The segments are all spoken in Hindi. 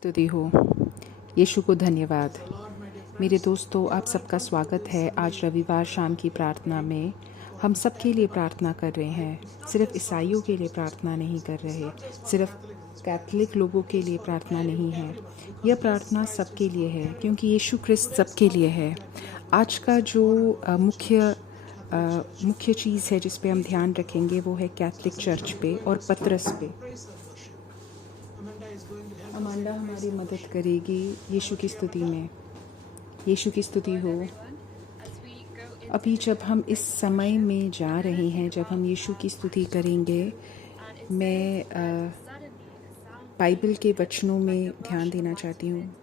स्तुति हो। यीशु को धन्यवाद। मेरे दोस्तों, आप सबका स्वागत है आज रविवार शाम की प्रार्थना में। हम सब के लिए प्रार्थना कर रहे हैं, सिर्फ ईसाइयों के लिए प्रार्थना नहीं कर रहे, सिर्फ कैथलिक लोगों के लिए प्रार्थना नहीं है। यह प्रार्थना सबके लिए है क्योंकि यीशु क्रिस्त सबके लिए है। आज का जो मुख्य चीज़ है जिस पे हम ध्यान रखेंगे वो है कैथलिक चर्च पे और पतरस पे। अमांडा हमारी मदद करेगी यीशु की स्तुति में। यीशु की स्तुति हो। अभी जब हम इस समय में जा रहे हैं, जब हम यीशु की स्तुति करेंगे, मैं बाइबल के वचनों में ध्यान देना चाहती हूँ।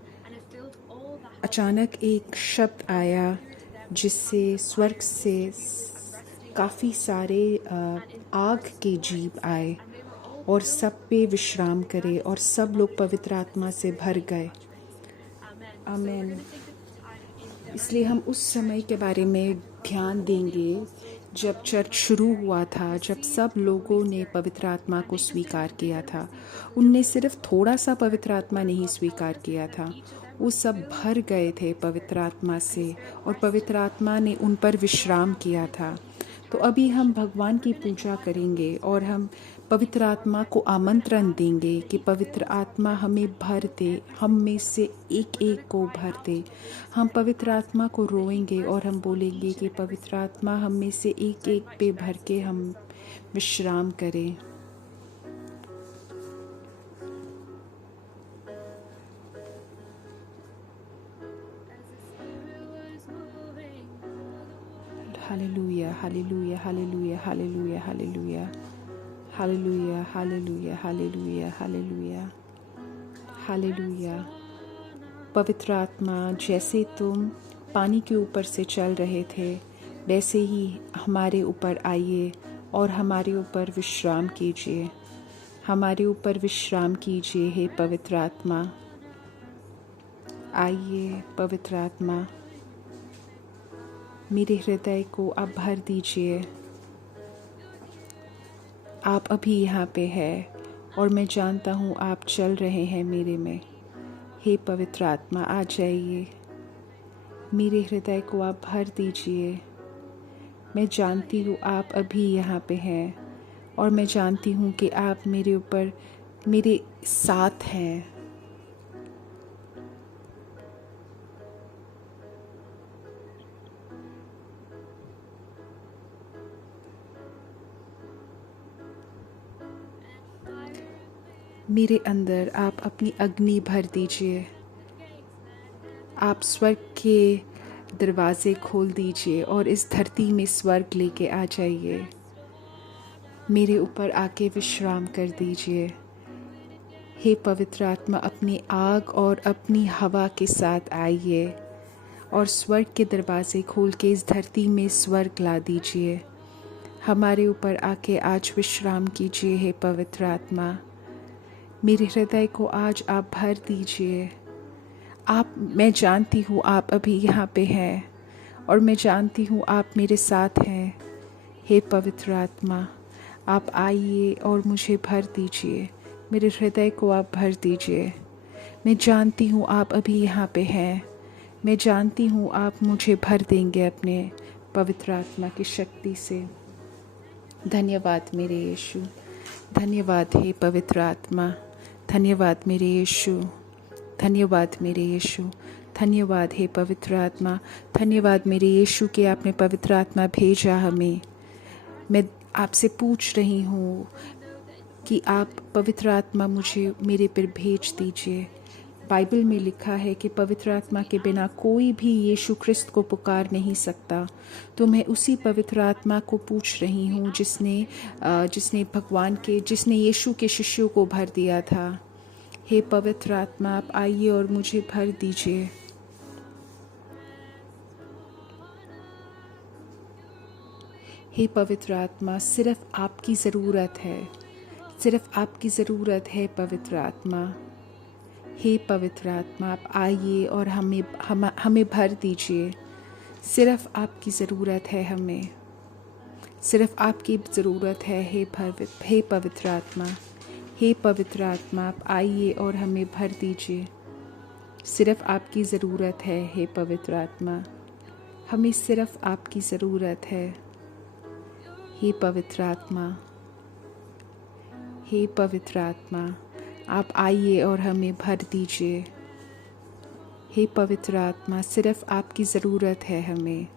अचानक एक शब्द आया जिससे स्वर्ग से काफ़ी सारे आग के जीव आए और सब पे विश्राम करे और सब लोग पवित्र आत्मा से भर गए। आमीन। इसलिए हम उस समय के बारे में ध्यान देंगे जब चर्च शुरू हुआ था, जब सब लोगों ने पवित्र आत्मा को स्वीकार किया था। उनने सिर्फ थोड़ा सा पवित्र आत्मा नहीं स्वीकार किया था, वो सब भर गए थे पवित्र आत्मा से और पवित्र आत्मा ने उन पर विश्राम किया था। तो अभी हम भगवान की पूजा करेंगे और हम पवित्र आत्मा को आमंत्रण देंगे कि पवित्र आत्मा हमें भर दे, हम में से एक एक को भर दे। हम पवित्र आत्मा को रोएंगे और हम बोलेंगे कि पवित्र आत्मा हम में से एक एक पे भर के हम विश्राम करें। Hallelujah, hallelujah, hallelujah, hallelujah, hallelujah, hallelujah, hallelujah, hallelujah, hallelujah, hallelujah. पवित्र आत्मा, जैसे तुम पानी के ऊपर से चल रहे थे, वैसे ही हमारे ऊपर आइए और हमारे ऊपर विश्राम कीजिए। हमारे ऊपर विश्राम कीजिए हे पवित्र आत्मा। आइए पवित्र आत्मा, मेरे हृदय को आप भर दीजिए। आप अभी यहाँ पे है और मैं जानता हूँ आप चल रहे हैं मेरे में। हे पवित्र आत्मा, आ जाइए, मेरे हृदय को आप भर दीजिए। मैं जानती हूँ आप अभी यहाँ पे हैं और मैं जानती हूँ कि आप मेरे ऊपर मेरे साथ हैं। मेरे अंदर आप अपनी अग्नि भर दीजिए। आप स्वर्ग के दरवाजे खोल दीजिए और इस धरती में स्वर्ग लेके आ जाइए। मेरे ऊपर आके विश्राम कर दीजिए। हे पवित्र आत्मा, अपनी आग और अपनी हवा के साथ आइए और स्वर्ग के दरवाजे खोल के इस धरती में स्वर्ग ला दीजिए। हमारे ऊपर आके आज विश्राम कीजिए हे पवित्र आत्मा। मेरे हृदय को आज आप भर दीजिए। मैं जानती हूँ आप अभी यहाँ पे हैं और मैं जानती हूँ आप मेरे साथ हैं। हे पवित्र आत्मा, आप आइए और मुझे भर दीजिए। मेरे हृदय को आप भर दीजिए। मैं जानती हूँ आप अभी यहाँ पे हैं। मैं जानती हूँ आप मुझे भर देंगे अपने पवित्र आत्मा की शक्ति से। धन्यवाद मेरे यीशु। धन्यवाद हे पवित्र आत्मा। धन्यवाद मेरे यीशु। धन्यवाद मेरे यीशु। धन्यवाद हे पवित्र आत्मा। धन्यवाद मेरे यीशु कि आपने पवित्र आत्मा भेजा हमें। मैं आपसे पूछ रही हूँ कि आप पवित्र आत्मा मुझे मेरे पर भेज दीजिए। बाइबल में लिखा है कि पवित्र आत्मा के बिना कोई भी यीशु क्रिस्त को पुकार नहीं सकता। तो मैं उसी पवित्र आत्मा को पूछ रही हूँ जिसने यीशु के शिष्यों को भर दिया था। हे पवित्र आत्मा, आप आइए और मुझे भर दीजिए। हे पवित्र आत्मा, सिर्फ आपकी ज़रूरत है, सिर्फ आपकी ज़रूरत है पवित्र आत्मा। हे पवित्र आत्मा, आप आइए और हमें भर दीजिए। सिर्फ आपकी ज़रूरत है हमें, सिर्फ आपकी ज़रूरत है हे पवित्र आत्मा। हे पवित्र आत्मा, आप आइए और हमें भर दीजिए। सिर्फ़ आपकी ज़रूरत है हे पवित्र आत्मा, हमें सिर्फ़ आपकी ज़रूरत है हे पवित्र आत्मा। हे पवित्र आत्मा, आप आइए और हमें भर दीजिए। हे पवित्र आत्मा, सिर्फ़ आपकी ज़रूरत है हमें।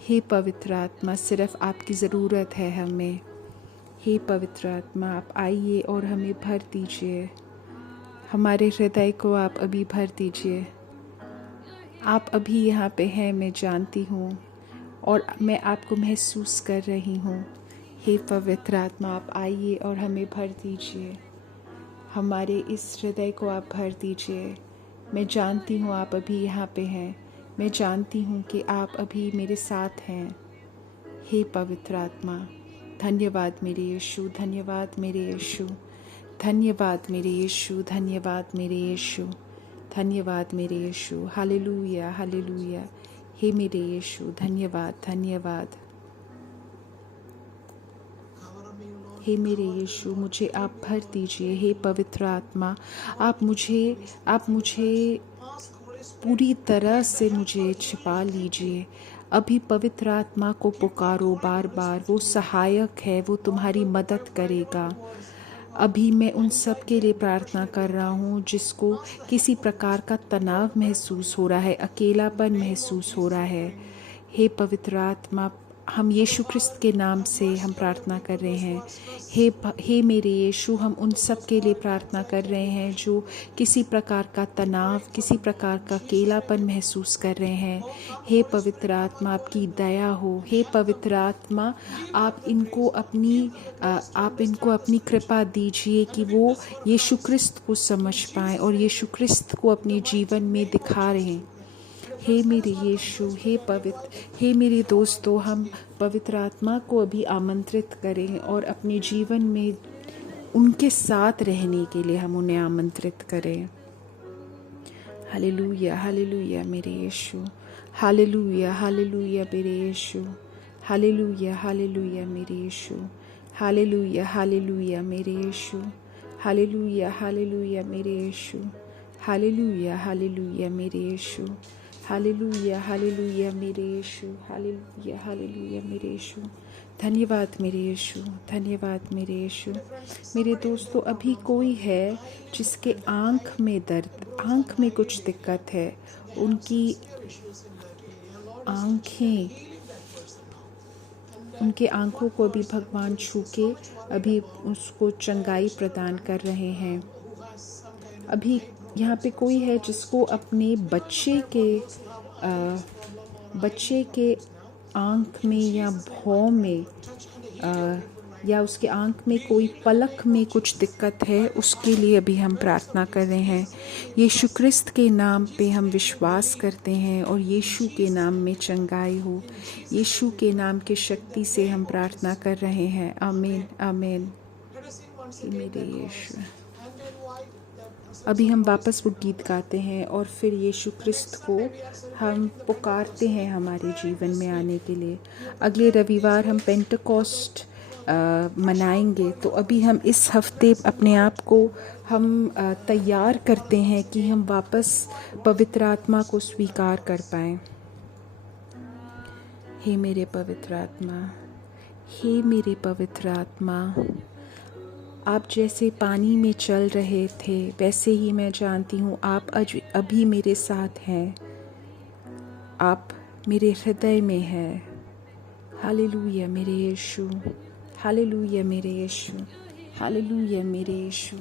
हे पवित्र आत्मा, सिर्फ़ आपकी ज़रूरत है हमें। हे पवित्र आत्मा, आप आइए और हमें भर दीजिए। हमारे हृदय को आप अभी भर दीजिए। आप अभी यहाँ पे हैं, मैं जानती हूँ, और मैं आपको महसूस कर रही हूँ। हे पवित्र आत्मा, आप आइए और हमें भर दीजिए। हमारे इस हृदय को आप भर दीजिए। मैं जानती हूँ आप अभी यहाँ पे हैं। मैं जानती हूँ कि आप अभी मेरे साथ हैं। हे पवित्र आत्मा, धन्यवाद मेरे यीशु, धन्यवाद मेरे यीशु, धन्यवाद मेरे यीशु, धन्यवाद मेरे यीशु, धन्यवाद मेरे यीशु। Hallelujah, hallelujah. हे मेरे यीशु, धन्यवाद, धन्यवाद। हे मेरे यीशु, मुझे आप भर दीजिए। हे पवित्र आत्मा, आप मुझे पूरी तरह से मुझे छिपा लीजिए। अभी पवित्र आत्मा को पुकारो बार बार, वो सहायक है, वो तुम्हारी मदद करेगा। अभी मैं उन सब के लिए प्रार्थना कर रहा हूँ जिसको किसी प्रकार का तनाव महसूस हो रहा है, अकेलापन महसूस हो रहा है। हे पवित्र आत्मा, हम यीशु ख्रिस्त के नाम से हम प्रार्थना कर रहे हैं। हे मेरे यीशु, हम उन सब के लिए प्रार्थना कर रहे हैं जो किसी प्रकार का तनाव, किसी प्रकार का अकेलापन महसूस कर रहे हैं। हे पवित्र आत्मा, आपकी दया हो। हे पवित्र आत्मा, आप इनको अपनी कृपा दीजिए कि वो यीशु ख्रिस्त को समझ पाएँ और यीशु ख्रिस्त को अपने जीवन में दिखा रहे हैं। हे मेरे यीशु, हे मेरे दोस्तों, हम पवित्र आत्मा को अभी आमंत्रित करें और अपने जीवन में उनके साथ रहने के लिए हम उन्हें आमंत्रित करें। हालेलुया, हालेलुया मेरे यीशु, हालेलुया, हालेलुया मेरे यीशु, हालेलुया, हालेलुया मेरे यीशु, हालेलुया, हालेलुया मेरे यीशु, हालेलुया, हालेलुया मेरे यीशु, हालेलुया, हालेलुया मेरे यीशु, हालेलुया, हालेलुया मेरे यीशु, हालेलुया, हालेलुया मेरे यीशु। धन्यवाद मेरे यीशु, धन्यवाद मेरे यीशु। मेरे दोस्तों, अभी कोई है जिसके आँख में दर्द, आँख में कुछ दिक्कत है, उनके आँखों को भी भगवान छू के अभी उसको चंगाई प्रदान कर रहे हैं। अभी यहाँ पे कोई है जिसको अपने बच्चे के आँख में या भौं में या उसके आँख में कोई पलक में कुछ दिक्कत है, उसके लिए अभी हम प्रार्थना कर रहे हैं। यीशु ख्रिस्त के नाम पे हम विश्वास करते हैं और यीशु के नाम में चंगाई हो। यीशु के नाम की शक्ति से हम प्रार्थना कर रहे हैं। आमीन, आमीन। मेरे यीशु, अभी हम वापस वो गीत गाते हैं और फिर यीशु ख्रिस्त को हम पुकारते हैं हमारे जीवन में आने के लिए। अगले रविवार हम पेंटेकोस्ट मनाएंगे, तो अभी हम इस हफ्ते अपने आप को हम तैयार करते हैं कि हम वापस पवित्र आत्मा को स्वीकार कर पाएँ। हे मेरे पवित्र आत्मा, हे मेरे पवित्र आत्मा, आप जैसे पानी में चल रहे थे वैसे ही मैं जानती हूँ आप अभी मेरे साथ हैं। आप मेरे हृदय में हैं। हालेलुया मेरे यीशु, हालेलुया मेरे यीशु, हालेलुया मेरे यीशु,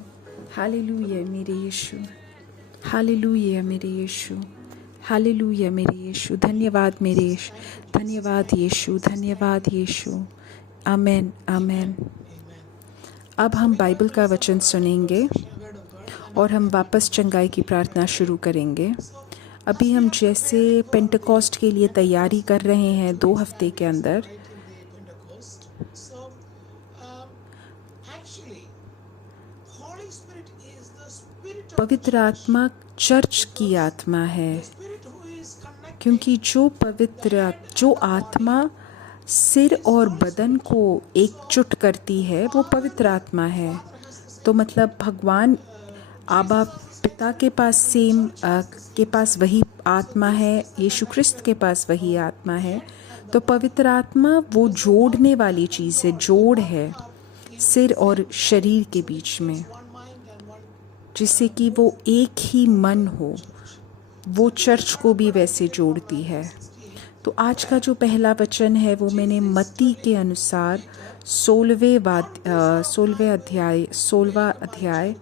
हालेलुया मेरे यीशु, हालेलुया मेरे यीशु, हालेलुया मेरे यीशु। धन्यवाद मेरे यीशु, धन्यवाद यीशु, धन्यवाद यीशु। आमेन, आमेन। अब हम बाइबल का वचन सुनेंगे और हम वापस चंगाई की प्रार्थना शुरू करेंगे। अभी हम जैसे पेंटेकोस्ट के लिए तैयारी कर रहे हैं 2 हफ्ते के अंदर, पवित्र आत्मा चर्च की आत्मा है, क्योंकि जो आत्मा सिर और बदन को एकजुट करती है वो पवित्र आत्मा है। तो मतलब भगवान आबा पिता के पास के पास वही आत्मा है, यीशु ख्रिस्त के पास वही आत्मा है। तो पवित्र आत्मा वो जोड़ने वाली चीज़ है, जोड़ है सिर और शरीर के बीच में, जिससे कि वो एक ही मन हो। वो चर्च को भी वैसे जोड़ती है। तो आज का जो पहला वचन है वो मैंने मत्ती के अनुसार 16वां अध्याय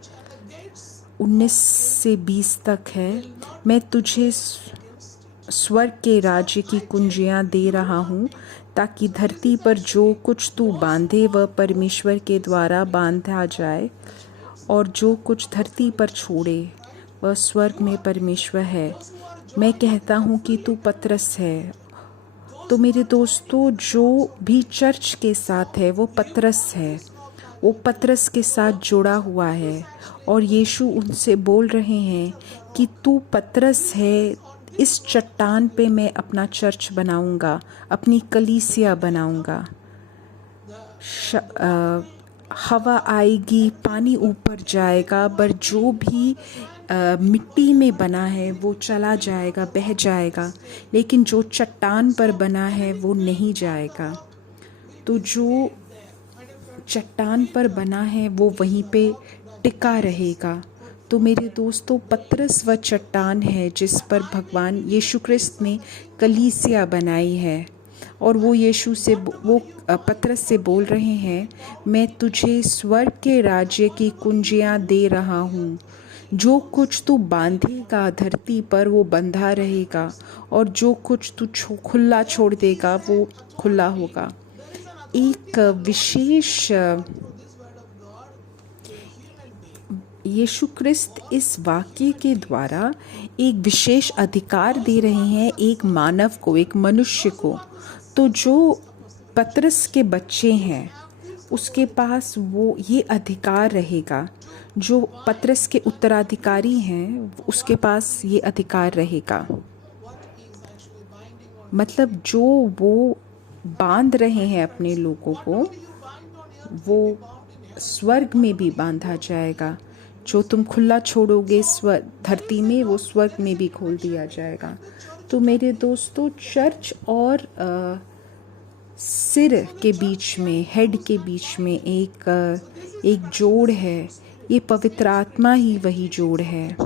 19 से 20 तक है। मैं तुझे स्वर्ग के राज्य की कुंजियाँ दे रहा हूँ, ताकि धरती पर जो कुछ तू बांधे वह परमेश्वर के द्वारा बांधा जाए, और जो कुछ धरती पर छोड़े वह स्वर्ग में परमेश्वर है। मैं कहता हूँ कि तू पतरस है। तो मेरे दोस्तों, जो भी चर्च के साथ है वो पतरस है, वो पतरस के साथ जुड़ा हुआ है। और यीशु उनसे बोल रहे हैं कि तू पतरस है, इस चट्टान पे मैं अपना चर्च बनाऊंगा, अपनी कलीसिया बनाऊंगा। हवा आएगी, पानी ऊपर जाएगा, पर जो भी मिट्टी में बना है वो चला जाएगा, बह जाएगा, लेकिन जो चट्टान पर बना है वो नहीं जाएगा। तो जो चट्टान पर बना है वो वहीं पे टिका रहेगा। तो मेरे दोस्तों, पतरस वह चट्टान है जिस पर भगवान यीशु ख्रिस्त ने कलीसिया बनाई है। और वो पतरस से बोल रहे हैं, मैं तुझे स्वर्ग के राज्य की कुंजियाँ दे रहा हूँ। जो कुछ तू बांधेगा धरती पर वो बंधा रहेगा, और जो कुछ तू खुला छोड़ देगा वो खुला होगा। एक विशेष यीशु ख्रिस्त इस वाक्य के द्वारा एक विशेष अधिकार दे रहे हैं एक मानव को, एक मनुष्य को। तो जो पतरस के बच्चे हैं उसके पास वो ये अधिकार रहेगा। जो पतरस के उत्तराधिकारी हैं उसके पास ये अधिकार रहेगा। मतलब जो वो बांध रहे हैं अपने लोगों को, वो स्वर्ग में भी बांधा जाएगा। जो तुम खुला छोड़ोगे धरती में, वो स्वर्ग में भी खोल दिया जाएगा। तो मेरे दोस्तों, चर्च और सिर के बीच में, हेड के बीच में एक जोड़ है। ये पवित्र आत्मा ही वही जोड़ है।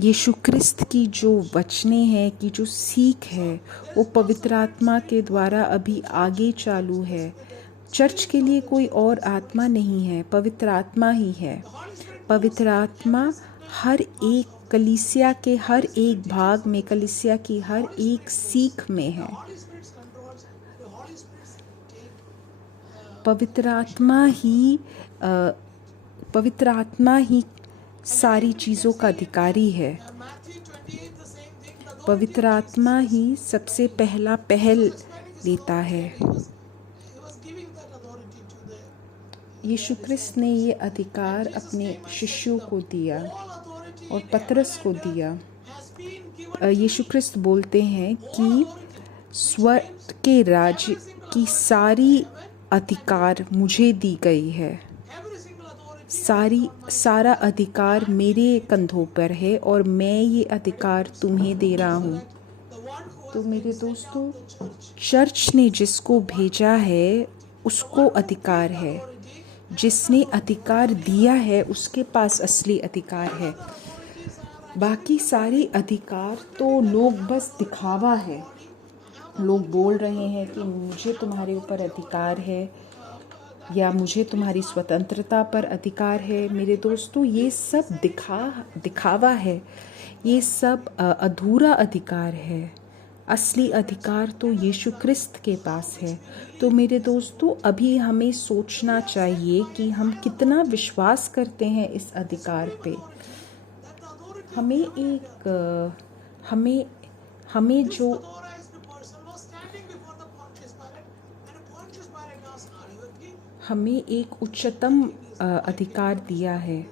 यीशु ख्रिस्त की जो वचने हैं, की जो सीख है, वो पवित्र आत्मा के द्वारा अभी आगे चालू है। चर्च के लिए कोई और आत्मा नहीं है, पवित्र आत्मा ही है। पवित्र आत्मा हर एक कलीसिया के हर एक भाग में, कलीसिया की हर एक सीख में है। पवित्र आत्मा ही सारी चीज़ों का अधिकारी है। पवित्र आत्मा ही सबसे पहला पहल लेता है। यीशु ख्रिस्त ने ये अधिकार अपने शिष्यों को दिया और पतरस को दिया। यीशु ख्रिस्त बोलते हैं कि स्वर्ग के राज्य की सारी अधिकार मुझे दी गई है। सारा अधिकार मेरे कंधों पर है और मैं ये अधिकार तुम्हें दे रहा हूँ। तो मेरे दोस्तों, चर्च ने जिसको भेजा है उसको अधिकार है। जिसने अधिकार दिया है उसके पास असली अधिकार है। बाकी सारे अधिकार तो लोग बस दिखावा है। लोग बोल रहे हैं कि मुझे तुम्हारे ऊपर अधिकार है, या मुझे तुम्हारी स्वतंत्रता पर अधिकार है। मेरे दोस्तों, ये सब दिखावा है। ये सब अधूरा अधिकार है। असली अधिकार तो यीशु ख्रिस्त के पास है। तो मेरे दोस्तों, अभी हमें सोचना चाहिए कि हम कितना विश्वास करते हैं इस अधिकार पे। हमें एक उच्चतम अधिकार दिया है।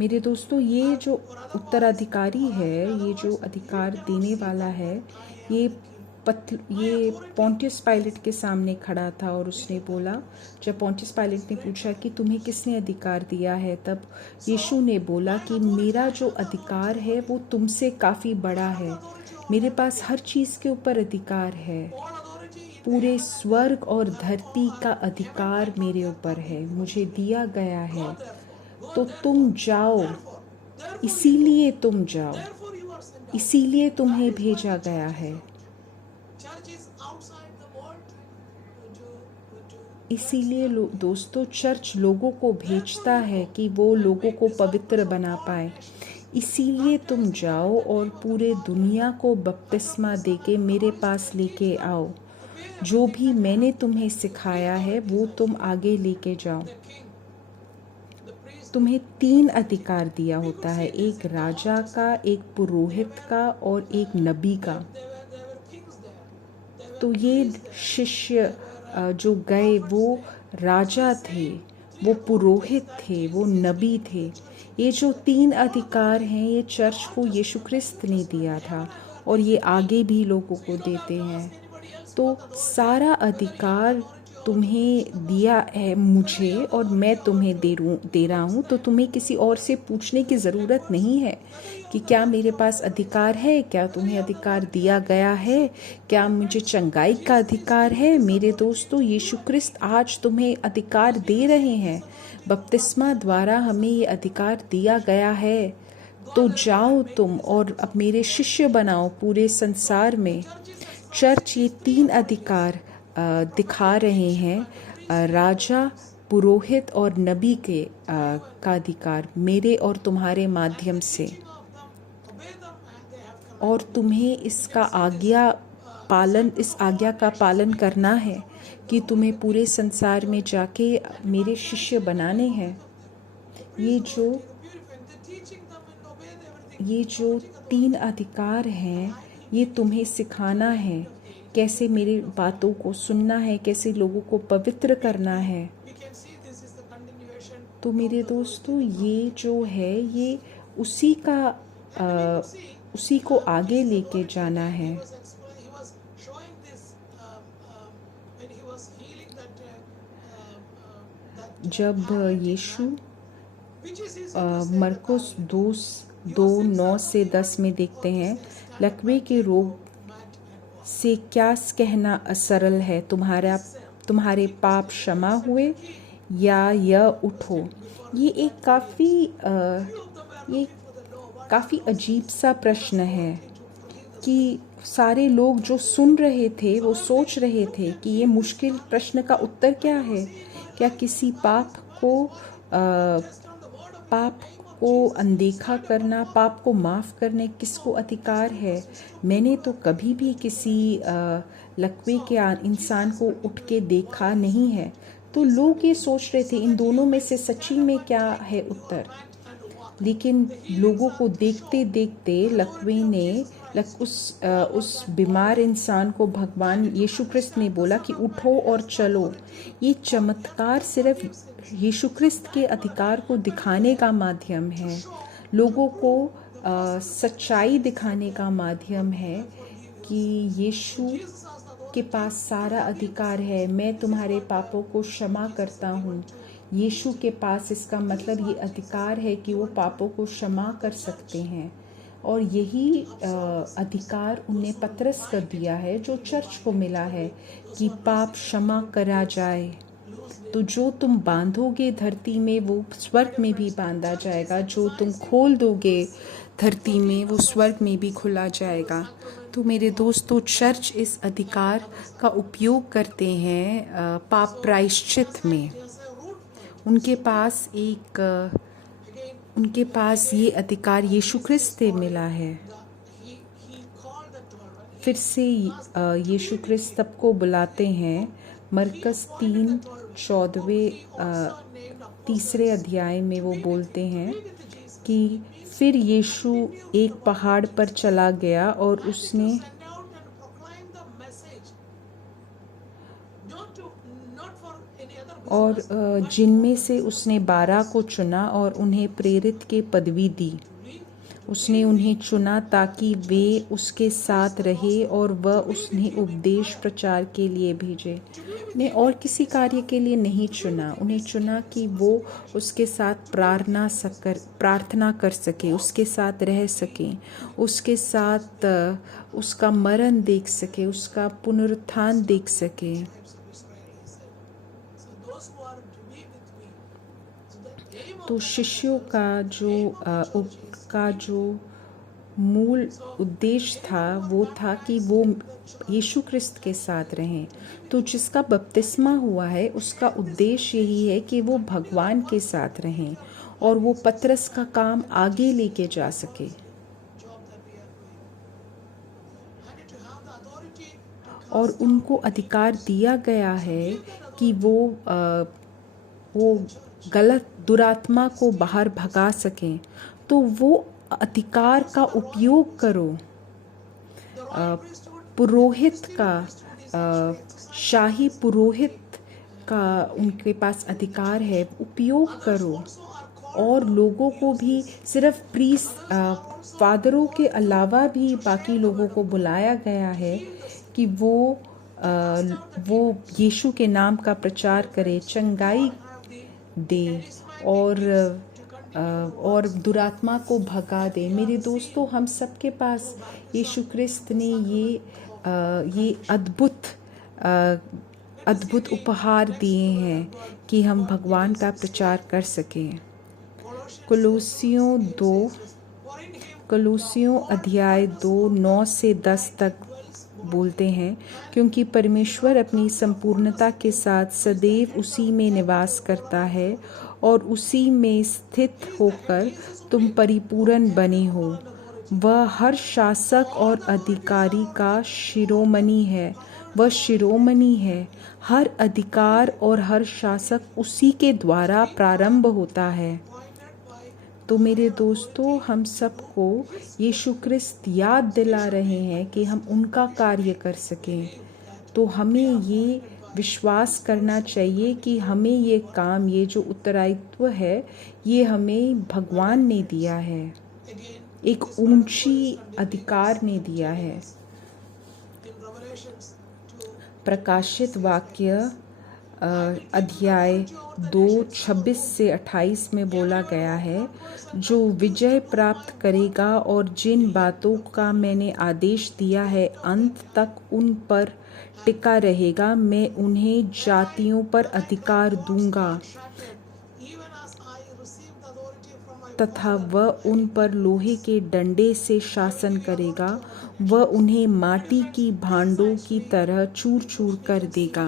मेरे दोस्तों, ये जो उत्तराधिकारी है, ये जो अधिकार देने वाला है, ये ये पोंटियस पायलट के सामने खड़ा था और उसने बोला, जब पोंटियस पायलट ने पूछा कि तुम्हें किसने अधिकार दिया है, तब यीशु ने बोला कि मेरा जो अधिकार है वो तुमसे काफ़ी बड़ा है। मेरे पास हर चीज़ के ऊपर अधिकार है। पूरे स्वर्ग और धरती का अधिकार मेरे ऊपर है, मुझे दिया गया है। तो तुम जाओ, इसीलिए तुम जाओ, इसीलिए तुम्हें भेजा गया है। इसीलिए दोस्तों, चर्च लोगों को भेजता है कि वो लोगों को पवित्र बना पाए। इसीलिए तुम जाओ और पूरे दुनिया को बपतिस्मा देके मेरे पास लेके आओ। जो भी मैंने तुम्हें सिखाया है वो तुम आगे लेके जाओ। तुम्हें 3 अधिकार दिया होता है, एक राजा का, एक पुरोहित का और एक नबी का। तो ये शिष्य जो गए वो राजा थे, वो पुरोहित थे, वो नबी थे। ये जो 3 अधिकार हैं ये चर्च को यीशु क्रिस्त ने दिया था और ये आगे भी लोगों को देते हैं। तो सारा अधिकार तुम्हें दिया है मुझे और मैं तुम्हें दे रहा हूँ। तो तुम्हें किसी और से पूछने की ज़रूरत नहीं है कि क्या मेरे पास अधिकार है, क्या तुम्हें अधिकार दिया गया है, क्या मुझे चंगाई का अधिकार है। मेरे दोस्तों, यीशु क्रिस्त आज तुम्हें अधिकार दे रहे हैं। बपतिस्मा द्वारा हमें ये अधिकार दिया गया है। तो जाओ तुम और अब मेरे शिष्य बनाओ पूरे संसार में। चर्च ये 3 अधिकार दिखा रहे हैं, राजा, पुरोहित और नबी के का अधिकार मेरे और तुम्हारे माध्यम से। और तुम्हें इस आज्ञा का पालन करना है कि तुम्हें पूरे संसार में जाके मेरे शिष्य बनाने हैं। ये जो 3 अधिकार हैं ये तुम्हें सिखाना है कैसे मेरी बातों को सुनना है, कैसे लोगों को पवित्र करना है। तो मेरे दोस्तों, ये जो है ये उसी को आगे लेके जाना है। जब यीशु मरकुस 2:9 से 10 में देखते हैं, लकवे के रोग से क्या कहना असरल है, तुम्हारे पाप क्षमा हुए या यह उठो। ये एक काफ़ी अजीब सा प्रश्न है कि सारे लोग जो सुन रहे थे वो सोच रहे थे कि ये मुश्किल प्रश्न का उत्तर क्या है। क्या किसी पाप को अनदेखा करना, पाप को माफ़ करने किसको अधिकार है। मैंने तो कभी भी किसी लकवे के इंसान को उठ के देखा नहीं है। तो लोग ये सोच रहे थे इन दोनों में से सच्ची में क्या है उत्तर। लेकिन लोगों को देखते देखते लकवे ने उस बीमार इंसान को भगवान यीशु क्रिस्त ने बोला कि उठो और चलो। ये चमत्कार सिर्फ यीशु क्रिस्त के अधिकार को दिखाने का माध्यम है, लोगों को सच्चाई दिखाने का माध्यम है कि यीशु के पास सारा अधिकार है। मैं तुम्हारे पापों को क्षमा करता हूँ। यीशु के पास इसका मतलब ये अधिकार है कि वो पापों को क्षमा कर सकते हैं। और यही अधिकार उन्हें पतरस कर दिया है, जो चर्च को मिला है कि पाप क्षमा करा जाए। तो जो तुम बांधोगे धरती में वो स्वर्ग में भी बांधा जाएगा, जो तुम खोल दोगे धरती में वो स्वर्ग में भी खुला जाएगा। तो मेरे दोस्तों, चर्च इस अधिकार का उपयोग करते हैं पाप प्रायश्चित में। उनके पास ये अधिकार यीशु क्रिस्त से मिला है। फिर से यीशु क्रिस्त सबको बुलाते हैं। मरकस 3:14 अध्याय में वो बोलते हैं कि फिर यीशु एक पहाड़ पर चला गया और उसने जिनमें से उसने 12 को चुना और उन्हें प्रेरित की पदवी दी। उसने उन्हें चुना ताकि वे उसके साथ रहे और वह उन्हें उपदेश प्रचार के लिए भेजे। उन्हें और किसी कार्य के लिए नहीं चुना, उन्हें चुना कि वो उसके साथ प्रार्थना कर सके, उसके साथ रह सकें, उसके साथ उसका मरण देख सके, उसका पुनरुत्थान देख सके। तो शिष्यों का जो मूल उद्देश्य था वो था कि वो यीशु क्रिस्त के साथ रहें। तो जिसका बपतिस्मा हुआ है उसका उद्देश्य यही है कि वो भगवान के साथ रहें और वो पतरस का काम आगे लेके जा सके। और उनको अधिकार दिया गया है कि वो गलत दुरात्मा को बाहर भगा सकें। तो वो अधिकार का उपयोग करो। पुरोहित का शाही पुरोहित का उनके पास अधिकार है, उपयोग करो। और लोगों को भी सिर्फ फादरों के अलावा भी बाकी लोगों को बुलाया गया है कि वो यीशु के नाम का प्रचार करे, चंगाई दे और दुरात्मा को भगा दे। मेरे दोस्तों, हम सबके पास यीशु क्रिस्त ने ये अद्भुत उपहार दिए हैं कि हम भगवान का प्रचार कर सकें। कुलुस्सियों अध्याय 2 9 से 10 तक बोलते हैं, क्योंकि परमेश्वर अपनी संपूर्णता के साथ सदैव उसी में निवास करता है और उसी में स्थित होकर तुम परिपूर्ण बने हो। वह हर शासक और अधिकारी का शिरोमणि है। वह शिरोमणि है। हर अधिकार और हर शासक उसी के द्वारा प्रारंभ होता है। तो मेरे दोस्तों, हम सबको यीशु क्रिस्त याद दिला रहे हैं कि हम उनका कार्य कर सकें। तो हमें ये विश्वास करना चाहिए कि हमें ये काम, ये जो उत्तरदायित्व है, ये हमें भगवान ने दिया है, एक ऊंची अधिकार ने दिया है। प्रकाशित वाक्य अध्याय 2 26 से 28 में बोला गया है, जो विजय प्राप्त करेगा और जिन बातों का मैंने आदेश दिया है अंत तक उन पर टिका रहेगा, मैं उन्हें जातियों पर अधिकार दूंगा तथा वह उन पर लोहे के डंडे से शासन करेगा। वह उन्हें माटी की भांडों की तरह चूर चूर कर देगा।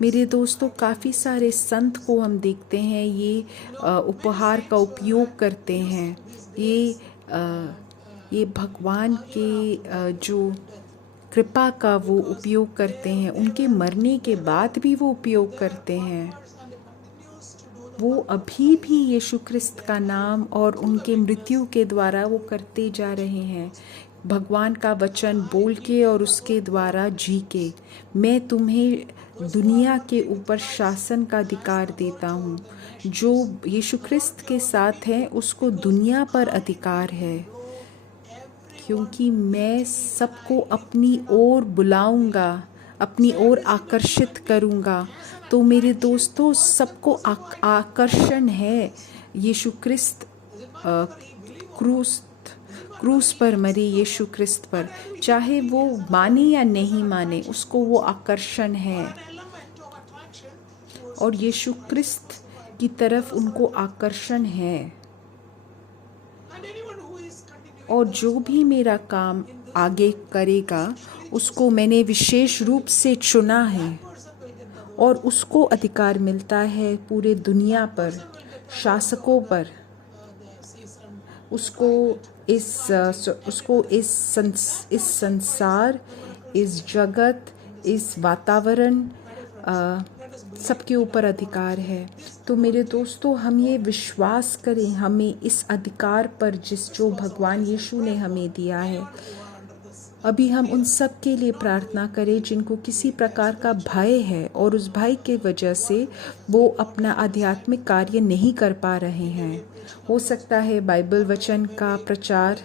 मेरे दोस्तों, काफ़ी सारे संत को हम देखते हैं ये उपहार का उपयोग करते हैं। ये भगवान के जो कृपा का वो उपयोग करते हैं, उनके मरने के बाद भी वो उपयोग करते हैं। वो अभी भी यीशु क्रिस्त का नाम और उनके मृत्यु के द्वारा वो करते जा रहे हैं, भगवान का वचन बोल के और उसके द्वारा जी के। मैं तुम्हें दुनिया के ऊपर शासन का अधिकार देता हूँ। जो यीशु क्रिस्त के साथ है उसको दुनिया पर अधिकार है, क्योंकि मैं सबको अपनी ओर बुलाऊंगा, अपनी ओर आकर्षित करूंगा। तो मेरे दोस्तों, सबको आकर्षण है। यीशु क्रिस्त क्रूस पर मरे, यीशु क्रिस्त पर, चाहे वो माने या नहीं माने, उसको वो आकर्षण है और यीशु क्रिस्त की तरफ उनको आकर्षण है। और जो भी मेरा काम आगे करेगा उसको मैंने विशेष रूप से चुना है और उसको अधिकार मिलता है पूरे दुनिया पर, शासकों पर। उसको इस संसार, इस जगत, इस वातावरण सबके ऊपर अधिकार है। तो मेरे दोस्तों, हम ये विश्वास करें, हमें इस अधिकार पर जो भगवान यीशु ने हमें दिया है, अभी हम उन सब के लिए प्रार्थना करें जिनको किसी प्रकार का भय है और उस भय के वजह से वो अपना आध्यात्मिक कार्य नहीं कर पा रहे हैं। हो सकता है बाइबल वचन का प्रचार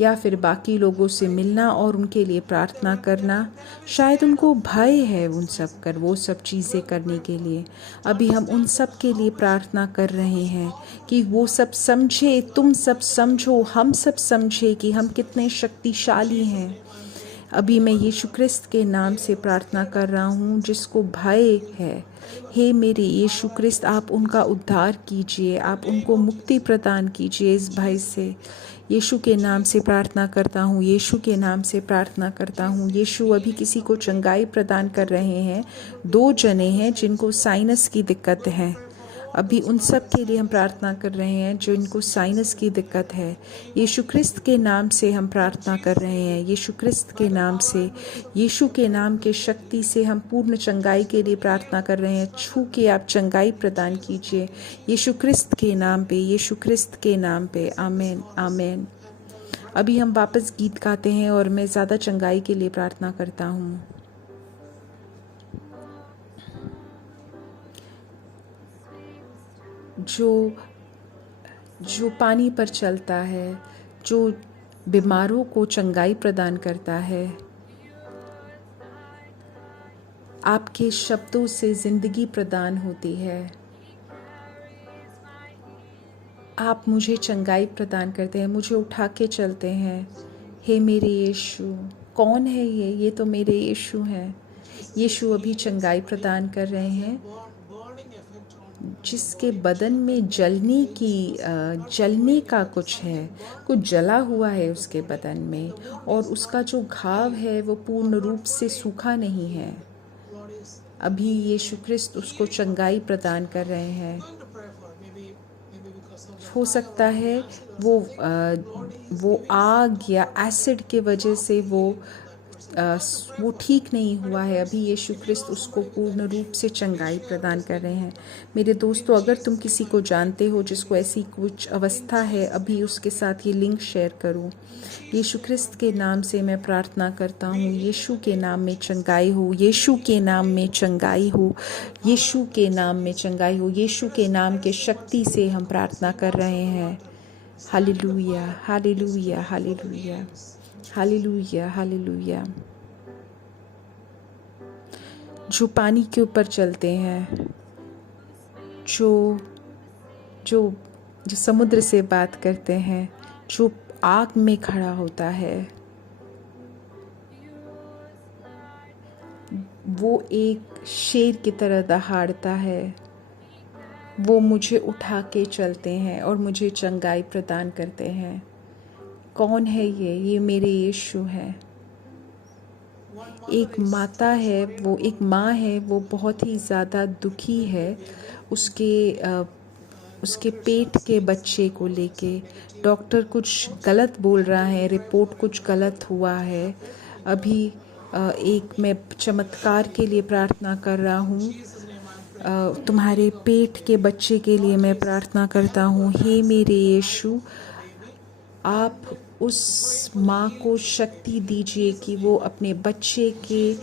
या फिर बाकी लोगों से मिलना और उनके लिए प्रार्थना करना, शायद उनको भय है वो सब चीज़ें करने के लिए। अभी हम उन सब के लिए प्रार्थना कर रहे हैं कि वो सब समझे, तुम सब समझो, हम सब समझे कि हम कितने शक्तिशाली हैं। अभी मैं यीशु क्रिस्त के नाम से प्रार्थना कर रहा हूँ जिसको भय है। हे मेरे यीशु क्रिस्त, आप उनका उद्धार कीजिए, आप उनको मुक्ति प्रदान कीजिए इस भय से। यीशु के नाम से प्रार्थना करता हूँ, यीशु के नाम से प्रार्थना करता हूँ। यीशु अभी किसी को चंगाई प्रदान कर रहे हैं। 2 जने हैं जिनको साइनस की दिक्कत है। अभी उन सब के लिए हम प्रार्थना कर रहे हैं जो इनको साइनस की दिक्कत है। यीशु क्रिस्त के नाम से हम प्रार्थना कर रहे हैं। यीशु क्रिस्त के नाम से, यीशु के नाम के शक्ति से हम पूर्ण चंगाई के लिए प्रार्थना कर रहे हैं। छू के आप चंगाई प्रदान कीजिए यीशु क्रिस्त के नाम पे, यीशु क्रिस्त के नाम पे। आमीन, आमीन। अभी हम वापस गीत गाते हैं और मैं ज़्यादा चंगाई के लिए प्रार्थना करता हूँ। जो पानी पर चलता है, जो बीमारों को चंगाई प्रदान करता है, आपके शब्दों से ज़िंदगी प्रदान होती है। आप मुझे चंगाई प्रदान करते हैं, मुझे उठा के चलते हैं। हे मेरे यीशु, कौन है ये? ये तो मेरे यीशु हैं। यीशु अभी चंगाई प्रदान कर रहे हैं जिसके बदन में जलने का कुछ है, कुछ जला हुआ है उसके बदन में, और उसका जो घाव है वो पूर्ण रूप से सूखा नहीं है। अभी यीशु क्रिस्त उसको चंगाई प्रदान कर रहे हैं। हो सकता है वो आग या एसिड के वजह से वो ठीक नहीं हुआ है। अभी यीशु क्रिस्त उसको पूर्ण रूप से चंगाई प्रदान कर रहे हैं। मेरे दोस्तों, अगर तुम किसी को जानते हो जिसको ऐसी कुछ अवस्था है, अभी उसके साथ ये लिंक शेयर करो। यीशु क्रिस्त के नाम से मैं प्रार्थना करता हूँ, यीशु के नाम में चंगाई हो, यीशु के नाम में चंगाई हो, यीशु के नाम में चंगाई हो। यीशु के नाम के शक्ति से हम प्रार्थना कर रहे हैं। Hallelujah, hallelujah, hallelujah, hallelujah, hallelujah. जो पानी के ऊपर चलते हैं, जो समुद्र से बात करते हैं, जो आग में खड़ा होता है, वो एक शेर की तरह दहाड़ता है। वो मुझे उठा के चलते हैं और मुझे चंगाई प्रदान करते हैं। कौन है ये? ये मेरे यीशु हैं। एक माता है, वो एक माँ है, वो बहुत ही ज़्यादा दुखी है उसके पेट के बच्चे को लेके। डॉक्टर कुछ गलत बोल रहा है, रिपोर्ट कुछ गलत हुआ है। अभी एक मैं चमत्कार के लिए प्रार्थना कर रहा हूँ। तुम्हारे पेट के बच्चे के लिए मैं प्रार्थना करता हूँ। हे मेरे यीशु, आप उस माँ को शक्ति दीजिए कि वो अपने बच्चे के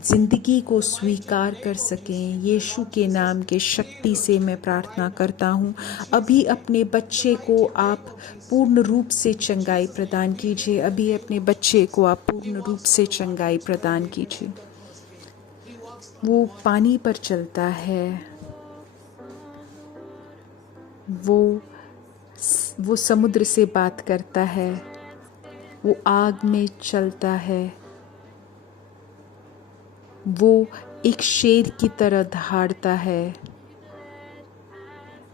ज़िंदगी को स्वीकार कर सकें। यीशु के नाम के शक्ति से मैं प्रार्थना करता हूँ। अभी अपने बच्चे को आप पूर्ण रूप से चंगाई प्रदान कीजिए। अभी अपने बच्चे को आप पूर्ण रूप से चंगाई प्रदान कीजिए। वो पानी पर चलता है, वो समुद्र से बात करता है, वो आग में चलता है, वो एक शेर की तरह दहाड़ता है,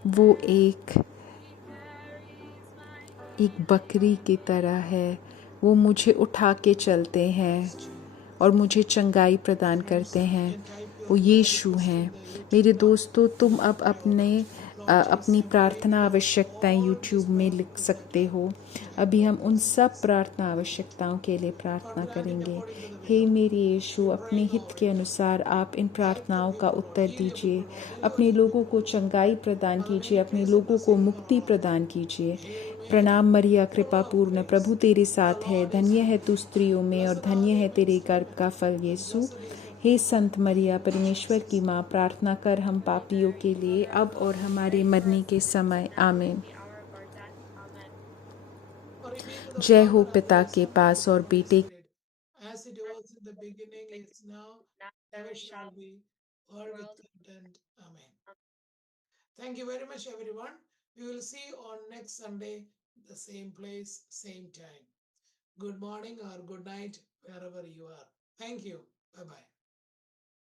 वो एक बकरी की तरह है। वो मुझे उठा के चलते हैं और मुझे चंगाई प्रदान करते हैं। वो यीशु हैं। मेरे दोस्तों, तुम अब अपने अपनी प्रार्थना आवश्यकताएं यूट्यूब में लिख सकते हो। अभी हम उन सब प्रार्थना आवश्यकताओं के लिए प्रार्थना करेंगे। हे मेरे यीशु, अपने हित के अनुसार आप इन प्रार्थनाओं का उत्तर दीजिए। अपने लोगों को चंगाई प्रदान कीजिए, अपने लोगों को मुक्ति प्रदान कीजिए। प्रणाम मरिया, कृपा पूर्ण, प्रभु तेरे साथ है, धन्य है तू स्त्रियों में और धन्य है तेरे गर्भ का फल यीशु। हे संत मरिया, परमेश्वर की माँ, प्रार्थना कर हम पापियों के लिए, अब और हमारे मरने के समय। आमीन। Glory be to the जय हो Father, and to पिता the के Son, and to pass the और Holy बेटे। Spirit, as it was in the beginning, is now, ever shall be, world without end. Amen. Thank you very much, everyone. We will see you on next Sunday, the same place, same time. Good morning or good night, wherever you are. Thank you. Bye bye.